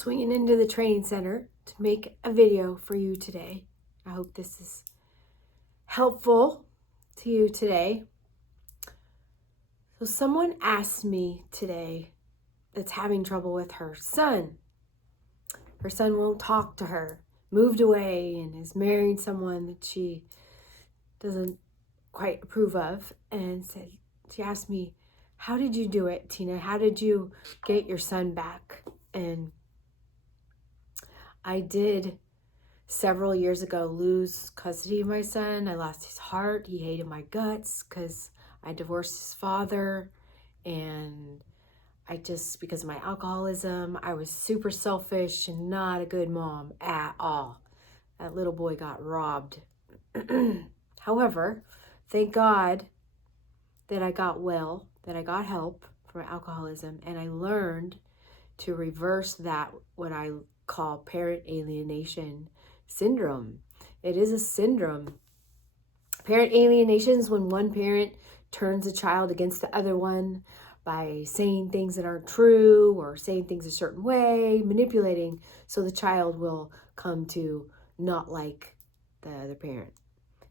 swinging into the training center to make a video for you today. I hope this is helpful to you today. So someone asked me today that's having trouble with her son. Her son won't talk to her, moved away and is marrying someone that she doesn't quite approve of, and she asked me, how did you do it, Tina? How did you get your son back? And I did several years ago lose custody of my son. I lost his heart. He hated my guts because I divorced his father. And because of my alcoholism, I was super selfish and not a good mom at all. That little boy got robbed. However, thank God that I got well, that I got help for alcoholism, and I learned to reverse that, what I call parent alienation syndrome. It is a syndrome. Parent alienation is when one parent turns a child against the other one by saying things that aren't true or saying things a certain way, manipulating, so the child will come to not like the other parent.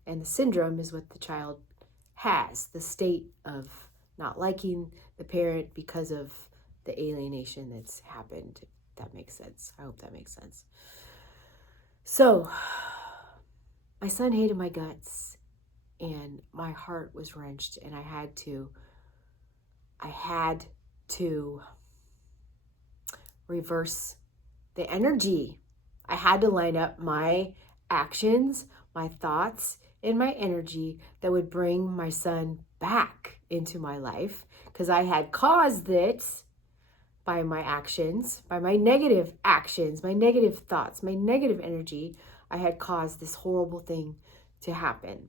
And the syndrome is what the child has, the state of not liking the parent because of the alienation that's happened. If that makes sense. I hope that makes sense. So, my son hated my guts and my heart was wrenched, and I had to reverse the energy. I had to line up my actions, my thoughts, and my energy that would bring my son back into my life, because I had caused it by my actions, by my negative actions, my negative thoughts, my negative energy. I had caused this horrible thing to happen.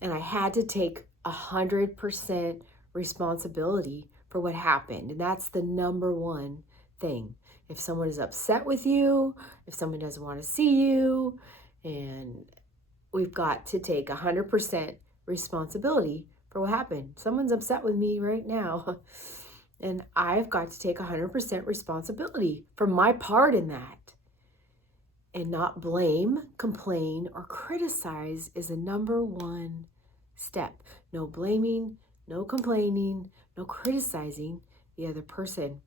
And I had to take 100% responsibility for what happened. And that's the number one thing. If someone is upset with you, if someone doesn't want to see you, and we've got to take 100% responsibility for what happened. Someone's upset with me right now, and I've got to take 100% responsibility for my part in that. And not blame, complain, or criticize is the number one step. No blaming, no complaining, no criticizing the other person.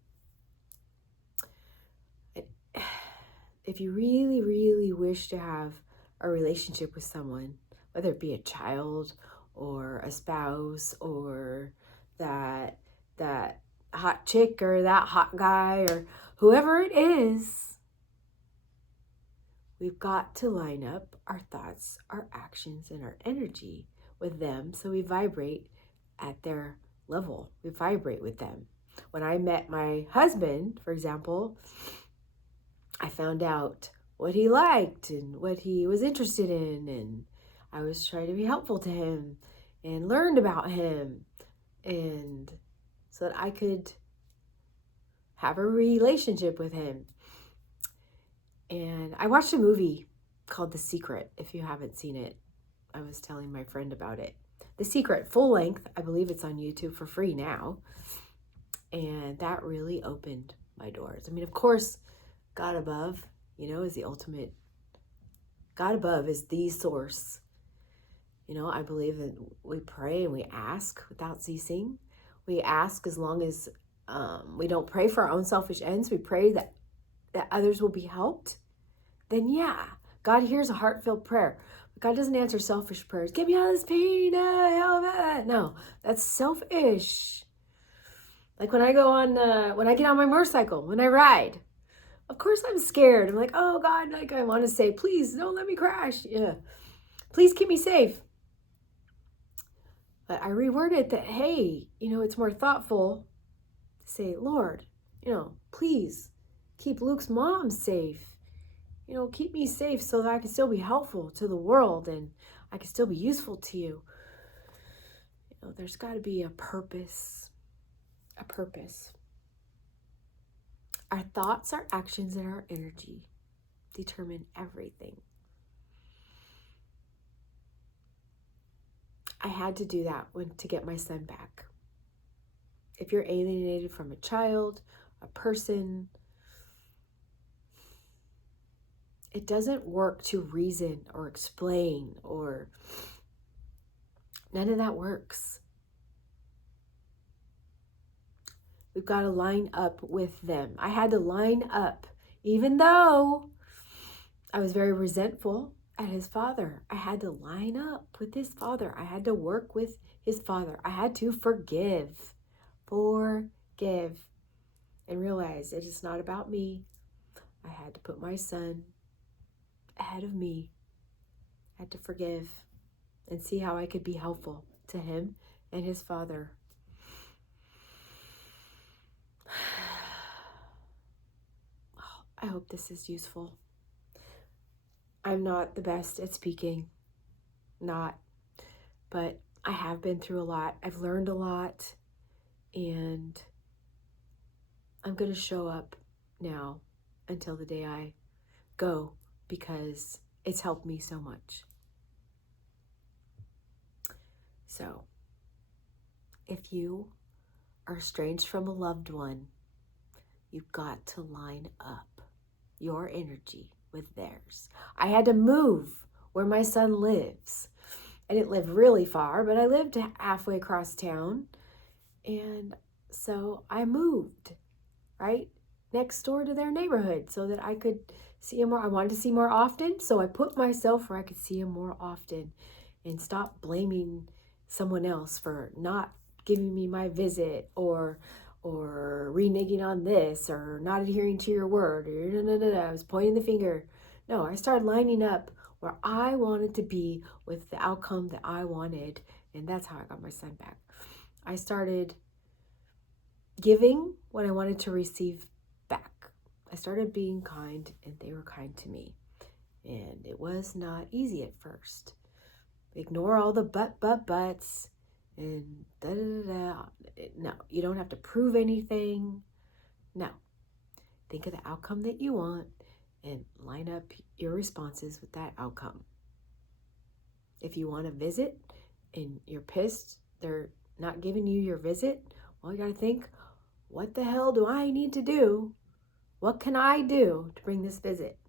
If you really, really wish to have a relationship with someone, whether it be a child or a spouse or that hot chick or that hot guy or whoever it is, we've got to line up our thoughts, our actions, and our energy with them so we vibrate at their level. We vibrate with them. When I met my husband, for example, I found out what he liked and what he was interested in, and I was trying to be helpful to him and learned about him, and so that I could have a relationship with him. And I watched a movie called The Secret. If you haven't seen it, I was telling my friend about it. The Secret, full length. I believe it's on YouTube for free now. And that really opened my doors. I mean, of course, God above, is the ultimate. God above is the source. I believe that we pray and we ask without ceasing. We ask as long as we don't pray for our own selfish ends. We pray that others will be helped. Then yeah, God hears a heartfelt prayer. But God doesn't answer selfish prayers. Get me out of this pain. No, that's selfish. Like when I get on my motorcycle, when I ride, of course I'm scared. I'm like, oh God, like I want to say, please don't let me crash. Yeah, please keep me safe. But I reword it that, hey, it's more thoughtful to say, Lord, please keep Luke's mom safe. Keep me safe so that I can still be helpful to the world and I can still be useful to you. There's got to be a purpose. A purpose. Our thoughts, our actions, and our energy determine everything. I had to do that to get my son back. If you're alienated from a child, a person, It doesn't work to reason or explain, or none of that works. We've got to line up with them. I had to line up, even though I was very resentful at his father. I had to line up with his father. I had to work with his father. I had to forgive, and realize it is not about me. I had to put my son ahead of me. I had to forgive and see how I could be helpful to him and his father. I hope this is useful. I'm not the best at speaking, but I have been through a lot. I've learned a lot, and I'm going to show up now until the day I go, because it's helped me so much. So, if you are estranged from a loved one, you've got to line up your energy with theirs. I had to move where my son lives. I didn't live really far, but I lived halfway across town. And so I moved right next door to their neighborhood so that I could see him more. I wanted to see more often, so I put myself where I could see him more often and stop blaming someone else for not giving me my visit, or reneging on this, or not adhering to your word, or I was pointing the finger. No, I started lining up where I wanted to be with the outcome that I wanted, and that's how I got my son back. I started giving what I wanted to receive back. I started being kind, and they were kind to me. And it was not easy at first. Ignore all the buts, and da-da-da-da. No, you don't have to prove anything. No. Think of the outcome that you want and line up your responses with that outcome. If you want to visit and you're pissed they're not giving you your visit, well, you got to think, what the hell do I need to do? What can I do to bring this visit?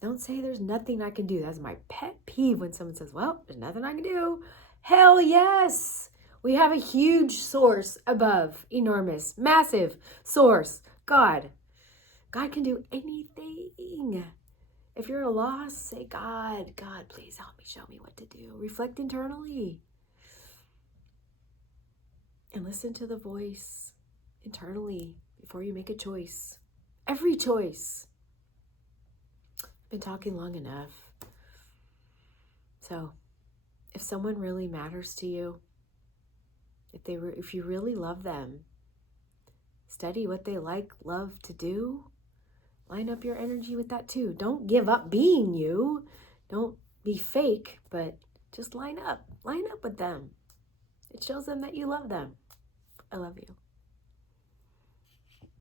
Don't say there's nothing I can do. That's my pet peeve when someone says, well, there's nothing I can do. Hell yes. We have a huge source above, enormous, massive source, God. God can do anything. If you're at a loss, say, God, please help me, show me what to do. Reflect internally. And listen to the voice internally before you make a choice. Every choice. I've been talking long enough. So, if someone really matters to you, if you really love them, study what they love to do. Line up your energy with that too. don't give up being you. Don't be fake, but just line up with them. It shows them that you love them. I love you.